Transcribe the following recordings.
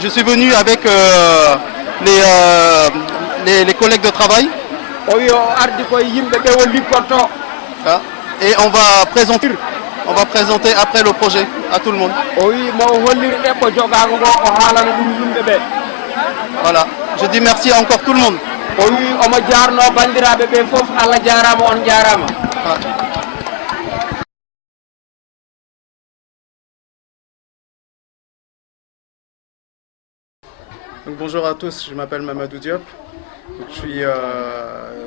Je suis venu avec les collègues de travail. Et on va présenter après le projet à tout le monde. Voilà. Je dis merci à encore tout le monde. Donc, bonjour à tous, je m'appelle Mamadou Diop. Donc, je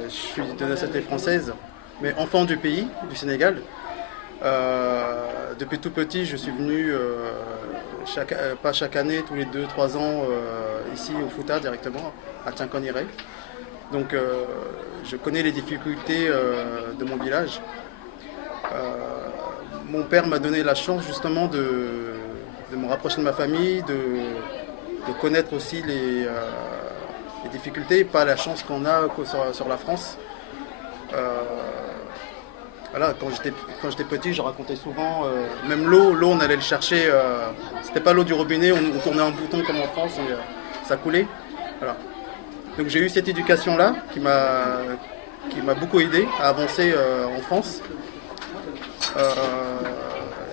suis de nationalité française, mais enfant du pays, du Sénégal. Depuis tout petit, je suis venu, pas chaque année, tous les 2-3 ans, ici au Fouta directement, à Tinkoniré. Donc je connais les difficultés de mon village. Mon père m'a donné la chance justement de me rapprocher de ma famille, de connaître aussi les difficultés, pas la chance qu'on a sur la France. Voilà, quand j'étais petit, je racontais souvent, même l'eau on allait le chercher, c'était pas l'eau du robinet, on tournait un bouton comme en France et ça coulait. Voilà. Donc j'ai eu cette éducation-là qui m'a beaucoup aidé à avancer en France.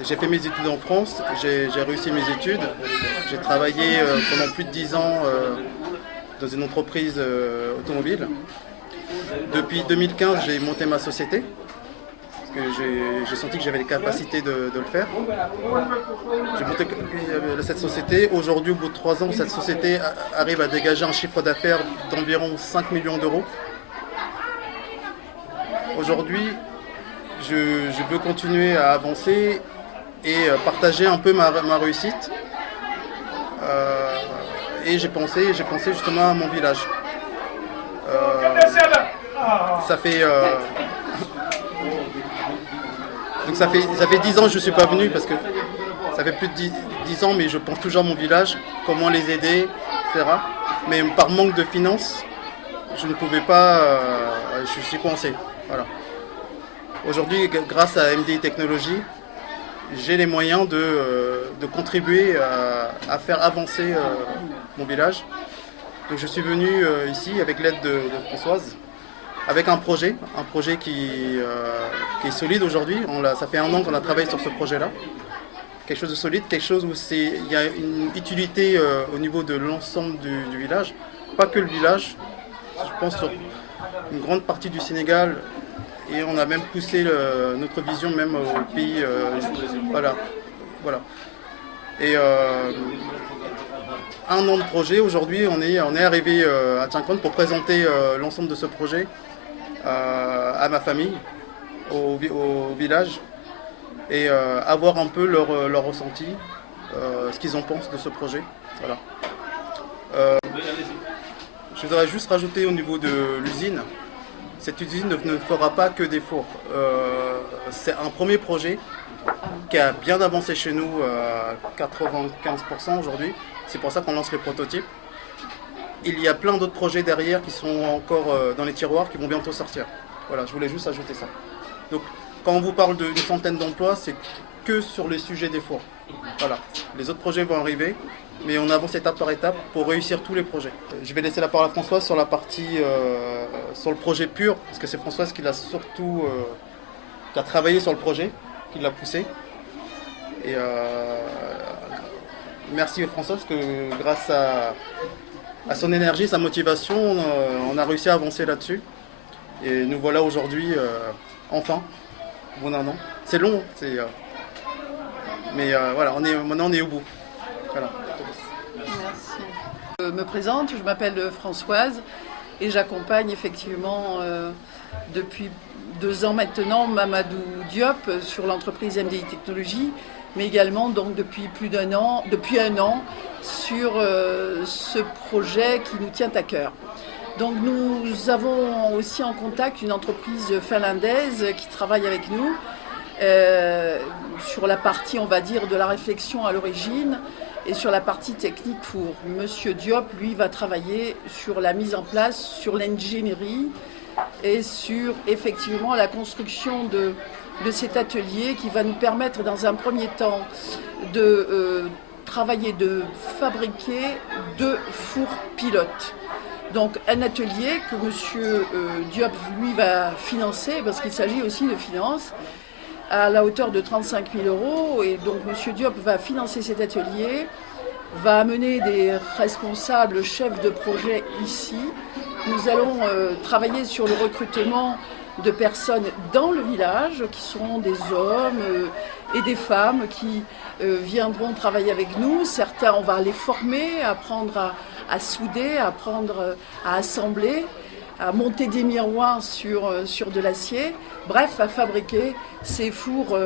J'ai fait mes études en France, j'ai réussi mes études. J'ai travaillé pendant plus de 10 ans dans une entreprise automobile. Depuis 2015, j'ai monté ma société. Parce que j'ai senti que j'avais les capacités de le faire. J'ai monté cette société. Aujourd'hui, au bout de 3 ans, cette société arrive à dégager un chiffre d'affaires d'environ 5 millions d'euros. Aujourd'hui, je veux continuer à avancer et partager un peu ma réussite. Et j'ai pensé justement à mon village. Donc ça fait 10 ans que je ne suis pas venu parce que ça fait plus de 10 ans, mais je pense toujours à mon village, comment les aider, etc. Mais par manque de finances, je ne pouvais pas, je suis coincé. Voilà. Aujourd'hui, grâce à MDI Technologies, j'ai les moyens de contribuer à faire avancer mon village. Donc je suis venu ici avec l'aide de Françoise, avec un projet qui est solide aujourd'hui. Ça fait 1 an qu'on a travaillé sur ce projet-là. Quelque chose de solide, quelque chose où il y a une utilité au niveau de l'ensemble du village. Pas que le village, je pense sur une grande partie du Sénégal. Et on a même poussé notre vision même au pays. Voilà. Et 1 an de projet, aujourd'hui on est arrivé à Tinkoniré pour présenter l'ensemble de ce projet à ma famille, au village, et avoir un peu leur ressenti, ce qu'ils en pensent de ce projet. Voilà. Je voudrais juste rajouter au niveau de l'usine. Cette usine ne fera pas que des fours. C'est un premier projet qui a bien avancé chez nous à 95% aujourd'hui. C'est pour ça qu'on lance les prototypes. Il y a plein d'autres projets derrière qui sont encore dans les tiroirs, qui vont bientôt sortir. Voilà, je voulais juste ajouter ça. Donc, quand on vous parle d'une centaine d'emplois, c'est que sur le sujet des fours. Voilà, les autres projets vont arriver, mais on avance étape par étape pour réussir tous les projets. Je vais laisser la parole à Françoise sur la partie, sur le projet pur, parce que c'est Françoise qui l'a surtout, qui a travaillé sur le projet, qui l'a poussé. Et merci Françoise, parce que grâce à son énergie, sa motivation, on a réussi à avancer là-dessus. Et nous voilà aujourd'hui, enfin, au bout d'1 an. C'est long, mais voilà, maintenant on est au bout. Voilà. Merci. Je me présente, je m'appelle Françoise et j'accompagne effectivement depuis 2 ans maintenant Mamadou Diop sur l'entreprise MDI Technologies mais également donc depuis un an, sur ce projet qui nous tient à cœur. Donc nous avons aussi en contact une entreprise finlandaise qui travaille avec nous sur la partie, on va dire, de la réflexion à l'origine et sur la partie technique four. Monsieur Diop, lui, va travailler sur la mise en place, sur l'ingénierie et sur effectivement la construction de cet atelier qui va nous permettre dans un premier temps de fabriquer 2 fours pilotes. Donc un atelier que M. Diop, lui, va financer, parce qu'il s'agit aussi de finances, à la hauteur de 35 000 €. Et donc M. Diop va financer cet atelier, va amener des responsables chefs de projet ici. Nous allons travailler sur le recrutement de personnes dans le village, qui seront des hommes et des femmes qui viendront travailler avec nous. Certains, on va les former, apprendre à souder, apprendre à assembler, à monter des miroirs sur de l'acier, bref, à fabriquer ces fours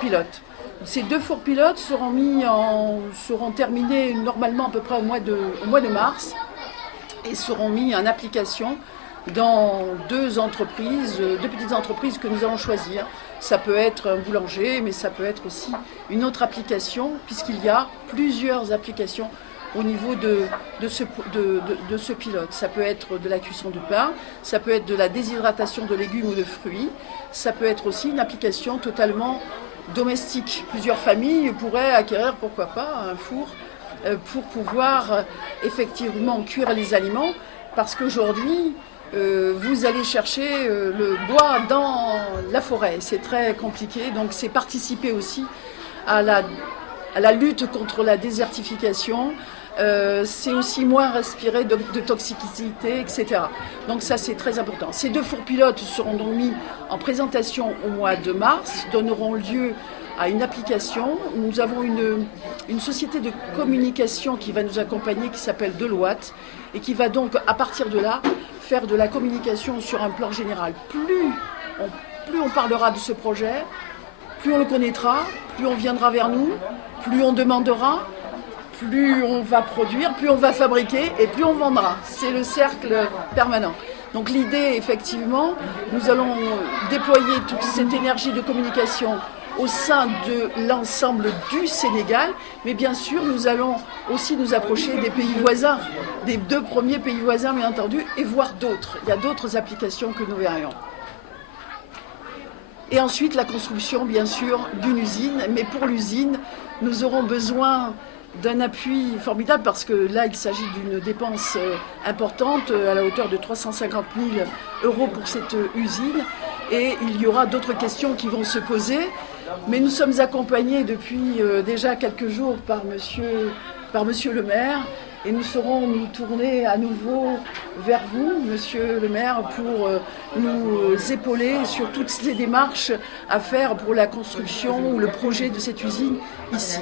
pilotes. Ces 2 fours pilotes seront terminés normalement à peu près au mois de mars et seront mis en application dans 2 petites entreprises que nous allons choisir. Ça peut être un boulanger, mais ça peut être aussi une autre application, puisqu'il y a plusieurs applications au niveau de ce pilote. Ça peut être de la cuisson de pain, ça peut être de la déshydratation de légumes ou de fruits, ça peut être aussi une application totalement domestique. Plusieurs familles pourraient acquérir, pourquoi pas, un four pour pouvoir effectivement cuire les aliments, parce qu'aujourd'hui, vous allez chercher le bois dans la forêt. C'est très compliqué, donc c'est participer aussi à la lutte contre la désertification. C'est aussi moins respirer de toxicité, etc. Donc ça, c'est très important. Ces 2 fours pilotes seront donc mis en présentation au mois de mars, donneront lieu à une application. Nous avons une société de communication qui va nous accompagner, qui s'appelle Deloitte, et qui va donc, à partir de là, faire de la communication sur un plan général. Plus on parlera de ce projet, plus on le connaîtra, plus on viendra vers nous, plus on demandera, plus on va produire, plus on va fabriquer et plus on vendra. C'est le cercle permanent. Donc l'idée, effectivement, nous allons déployer toute cette énergie de communication au sein de l'ensemble du Sénégal, mais bien sûr, nous allons aussi nous approcher des pays voisins, des 2 premiers pays voisins, bien entendu, et voir d'autres. Il y a d'autres applications que nous verrions. Et ensuite, la construction, bien sûr, d'une usine. Mais pour l'usine, nous aurons besoin d'un appui formidable, parce que là, il s'agit d'une dépense importante, à la hauteur de 350 000 € pour cette usine. Et il y aura d'autres questions qui vont se poser. Mais nous sommes accompagnés depuis déjà quelques jours par monsieur le maire, et nous serons nous tourner à nouveau vers vous, monsieur le maire, pour nous épauler sur toutes ces démarches à faire pour la construction ou le projet de cette usine ici.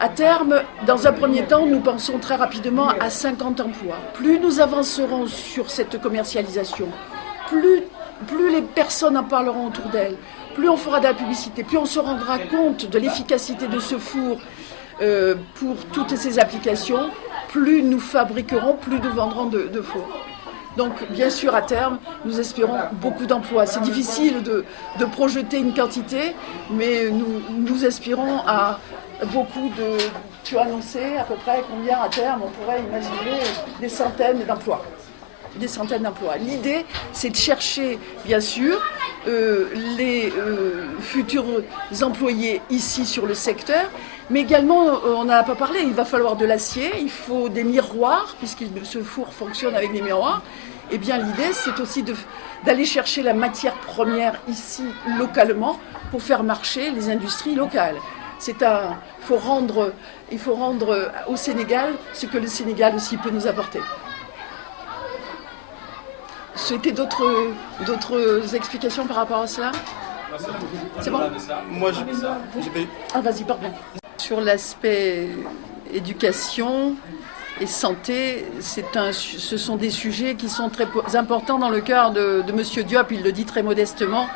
À terme, dans un premier temps, nous pensons très rapidement à 50 emplois. Plus nous avancerons sur cette commercialisation, plus les personnes en parleront autour d'elles, plus on fera de la publicité, plus on se rendra compte de l'efficacité de ce four pour toutes ces applications, plus nous fabriquerons, plus nous vendrons de fours. Donc, bien sûr, à terme, nous espérons beaucoup d'emplois. C'est difficile de projeter une quantité, mais nous aspirons à beaucoup de... Tu as annoncé à peu près combien à terme on pourrait imaginer des centaines d'emplois. Des centaines d'emplois. L'idée, c'est de chercher, bien sûr, les futurs employés ici sur le secteur, mais également, on n'a pas parlé, il va falloir de l'acier, il faut des miroirs, puisque ce four fonctionne avec des miroirs. Eh bien, l'idée, c'est aussi d'aller chercher la matière première ici, localement, pour faire marcher les industries locales. Il faut rendre au Sénégal ce que le Sénégal aussi peut nous apporter. C'était d'autres explications par rapport à cela? C'est bon? Moi, je vais... Ah, vas-y, pardon. Sur l'aspect éducation et santé, ce sont des sujets qui sont très importants dans le cœur de M. Diop. Il le dit très modestement,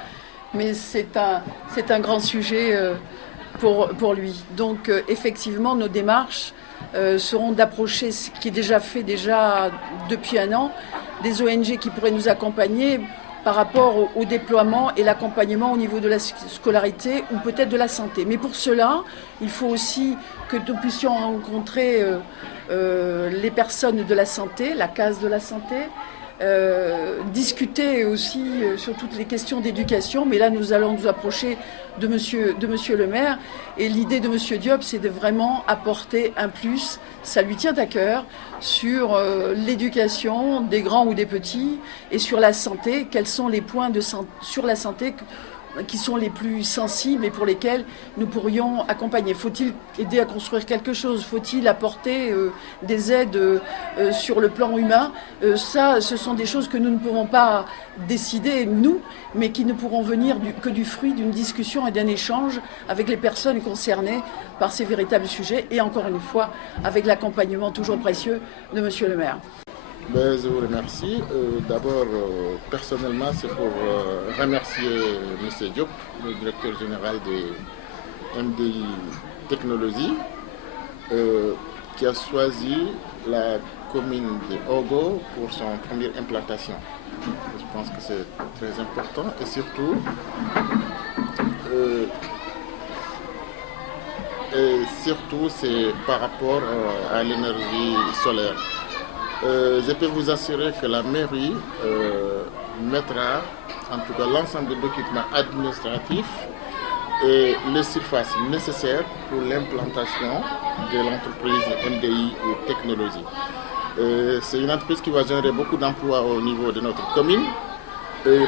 mais c'est un grand sujet pour lui. Donc effectivement, nos démarches seront d'approcher ce qui est déjà fait depuis un an, des ONG qui pourraient nous accompagner par rapport au déploiement et l'accompagnement au niveau de la scolarité ou peut-être de la santé. Mais pour cela, il faut aussi que nous puissions rencontrer les personnes de la santé, la case de la santé, discuter aussi sur toutes les questions d'éducation. Mais là, nous allons nous approcher de monsieur le maire. Et l'idée de monsieur Diop, c'est de vraiment apporter un plus. Ça lui tient à cœur sur l'éducation des grands ou des petits et sur la santé. Quels sont les points sur la santé qui sont les plus sensibles et pour lesquels nous pourrions accompagner. Faut-il aider à construire quelque chose? Faut-il apporter des aides sur le plan humain? Ça, ce sont des choses que nous ne pourrons pas décider, nous, mais qui ne pourront venir que du fruit d'une discussion et d'un échange avec les personnes concernées par ces véritables sujets et encore une fois, avec l'accompagnement toujours précieux de monsieur le maire. Je vous remercie. D'abord, personnellement, c'est pour remercier M. Diop, le directeur général de MDI Technologies, qui a choisi la commune de Ogo pour son première implantation. Je pense que c'est très important et surtout c'est par rapport à l'énergie solaire. Je peux vous assurer que la mairie mettra en tout cas l'ensemble des documents administratifs et les surfaces nécessaires pour l'implantation de l'entreprise MDI Technologies. C'est une entreprise qui va générer beaucoup d'emplois au niveau de notre commune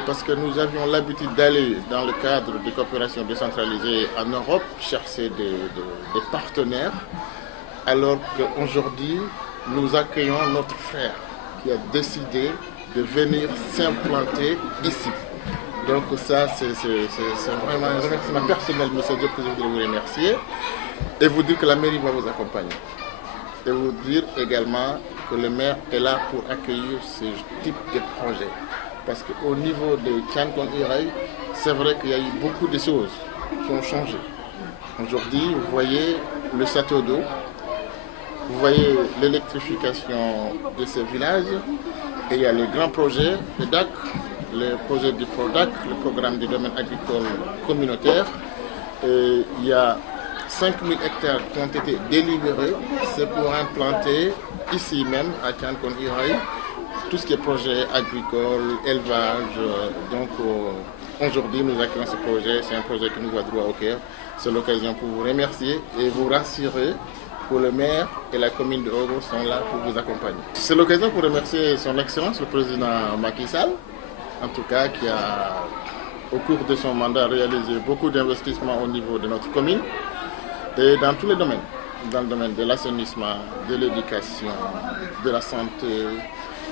parce que nous avions l'habitude d'aller dans le cadre de coopération décentralisée en Europe chercher des partenaires alors qu'aujourd'hui nous accueillons notre frère qui a décidé de venir s'implanter ici. Donc ça, c'est vraiment un remerciement personnel, M. Diop, que je voudrais vous remercier et vous dire que la mairie va vous accompagner. Et vous dire également que le maire est là pour accueillir ce type de projet. Parce qu'au niveau de Tiankon Iray, c'est vrai qu'il y a eu beaucoup de choses qui ont changé. Aujourd'hui, vous voyez le château d'eau, vous voyez l'électrification de ces villages et il y a les grands projets, le DAC, le projet du PRODAC, le programme du domaine agricole communautaire. Et il y a 5000 hectares qui ont été délibérés, c'est pour implanter ici même à Tiankon Iray tout ce qui est projet agricole, élevage. Donc aujourd'hui nous accueillons ce projet, c'est un projet qui nous va droit au cœur. C'est l'occasion pour vous remercier et vous rassurer que le maire et la commune de Ogo sont là pour vous accompagner. C'est l'occasion pour remercier son Excellence, le président Macky Sall, en tout cas qui a au cours de son mandat réalisé beaucoup d'investissements au niveau de notre commune et dans tous les domaines, dans le domaine de l'assainissement, de l'éducation, de la santé.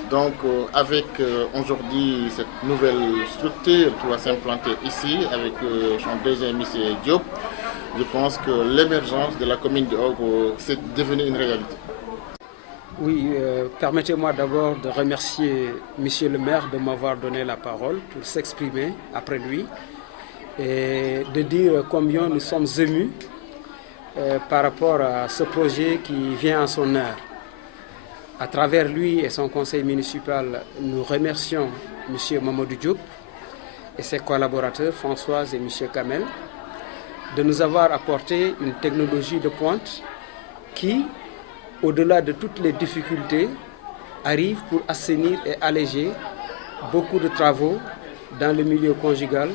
Donc avec aujourd'hui cette nouvelle structure qui va s'implanter ici avec son deuxième monsieur Diop, je pense que l'émergence de la commune de Ogo, c'est devenu une réalité. Oui, permettez-moi d'abord de remercier monsieur le maire de m'avoir donné la parole pour s'exprimer après lui et de dire combien nous sommes émus par rapport à ce projet qui vient en son heure. À travers lui et son conseil municipal, nous remercions M. Mamadou Diop et ses collaborateurs Françoise et M. Kamel de nous avoir apporté une technologie de pointe qui, au-delà de toutes les difficultés, arrive pour assainir et alléger beaucoup de travaux dans le milieu conjugal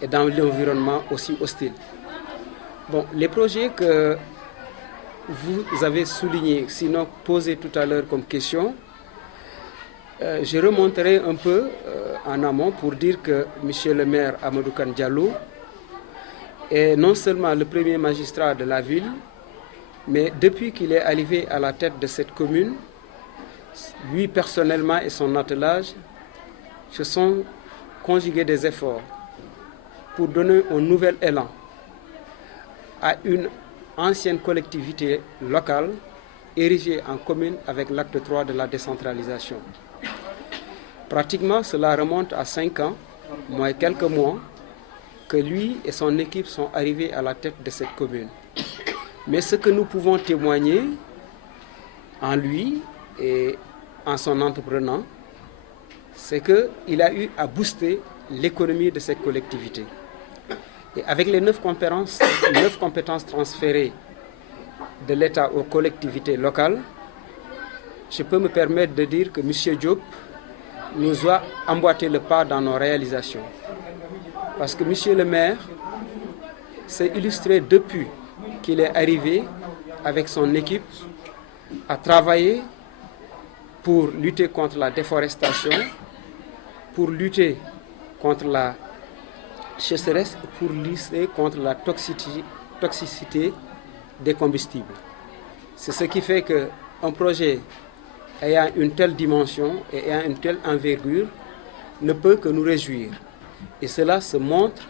et dans l'environnement aussi hostile. Bon, les projets que vous avez soulignés, sinon posés tout à l'heure comme question, je remonterai un peu en amont pour dire que M. le maire Amadou Kane Diallo est non seulement le premier magistrat de la ville, mais depuis qu'il est arrivé à la tête de cette commune, lui personnellement et son attelage se sont conjugués des efforts pour donner un nouvel élan à une ancienne collectivité locale érigée en commune avec l'acte 3 de la décentralisation. Pratiquement, cela remonte à 5 ans, moins quelques mois, que lui et son équipe sont arrivés à la tête de cette commune. Mais ce que nous pouvons témoigner en lui et en son entreprenant, c'est qu'il a eu à booster l'économie de cette collectivité. Et avec les 9 compétences transférées de l'État aux collectivités locales, je peux me permettre de dire que M. Diop nous a emboîté le pas dans nos réalisations. Parce que M. le maire s'est illustré depuis qu'il est arrivé avec son équipe à travailler pour lutter contre la déforestation, pour lutter contre la sécheresse, pour lutter contre la toxicité des combustibles. C'est ce qui fait qu'un projet ayant une telle dimension et ayant une telle envergure ne peut que nous réjouir. Et cela se montre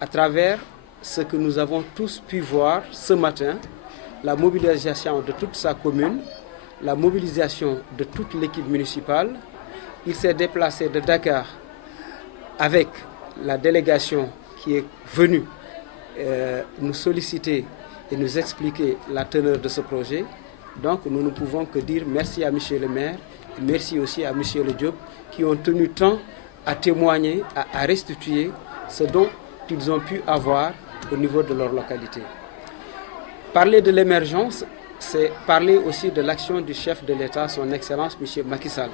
à travers ce que nous avons tous pu voir ce matin, la mobilisation de toute sa commune, la mobilisation de toute l'équipe municipale. Il s'est déplacé de Dakar avec la délégation qui est venue nous solliciter et nous expliquer la teneur de ce projet. Donc nous ne pouvons que dire merci à M. le maire et merci aussi à M. le Diop qui ont tenu temps à témoigner, à restituer ce dont ils ont pu avoir au niveau de leur localité. Parler de l'émergence, c'est parler aussi de l'action du chef de l'État, son Excellence M. Macky Sall.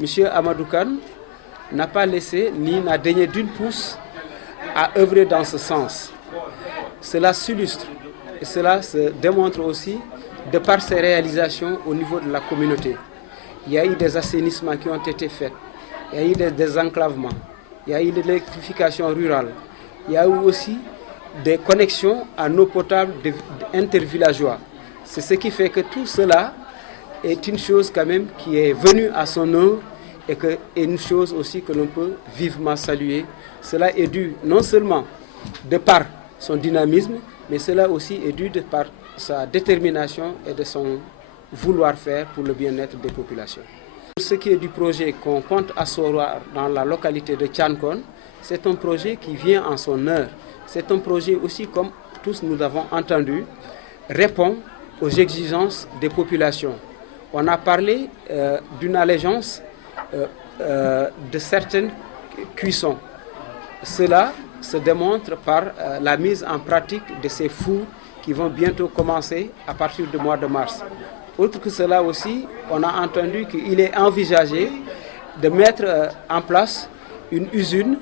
M. Amadou Kane n'a pas laissé ni n'a daigné d'une pouce à œuvrer dans ce sens. Cela s'illustre et cela se démontre aussi de par ses réalisations au niveau de la communauté. Il y a eu des assainissements qui ont été faits, il y a eu des désenclavements, il y a eu de l'électrification rurale, il y a eu aussi des connexions en eau potable intervillageois. C'est ce qui fait que tout cela est une chose quand même qui est venue à son heure et que est une chose aussi que l'on peut vivement saluer. Cela est dû non seulement de par son dynamisme, mais cela aussi est dû de par sa détermination et de son vouloir faire pour le bien-être des populations. Pour ce qui est du projet qu'on compte asseoir dans la localité de Tiankon, c'est un projet qui vient en son heure. C'est un projet aussi, comme tous nous l'avons entendu, répond aux exigences des populations. On a parlé d'une allégeance de certaines cuissons. Cela se démontre par la mise en pratique de ces fours qui vont bientôt commencer à partir du mois de mars. Autre que cela aussi, on a entendu qu'il est envisagé de mettre en place une usine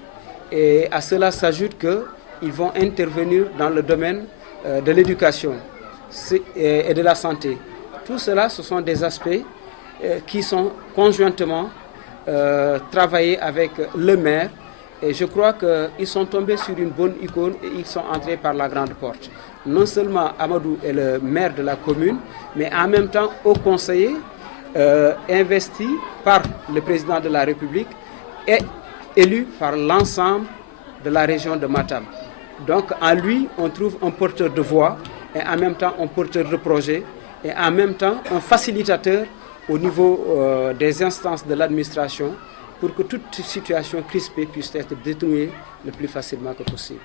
et à cela s'ajoute qu'ils vont intervenir dans le domaine de l'éducation et de la santé. Tout cela, ce sont des aspects qui sont conjointement travaillés avec le maire. Et je crois qu'ils sont tombés sur une bonne icône et ils sont entrés par la grande porte. Non seulement Amadou est le maire de la commune, mais en même temps haut conseiller investi par le président de la République et élu par l'ensemble de la région de Matam. Donc en lui, on trouve un porteur de voix et en même temps un porteur de projet et en même temps un facilitateur au niveau des instances de l'administration pour que toute situation crispée puisse être détruite le plus facilement que possible.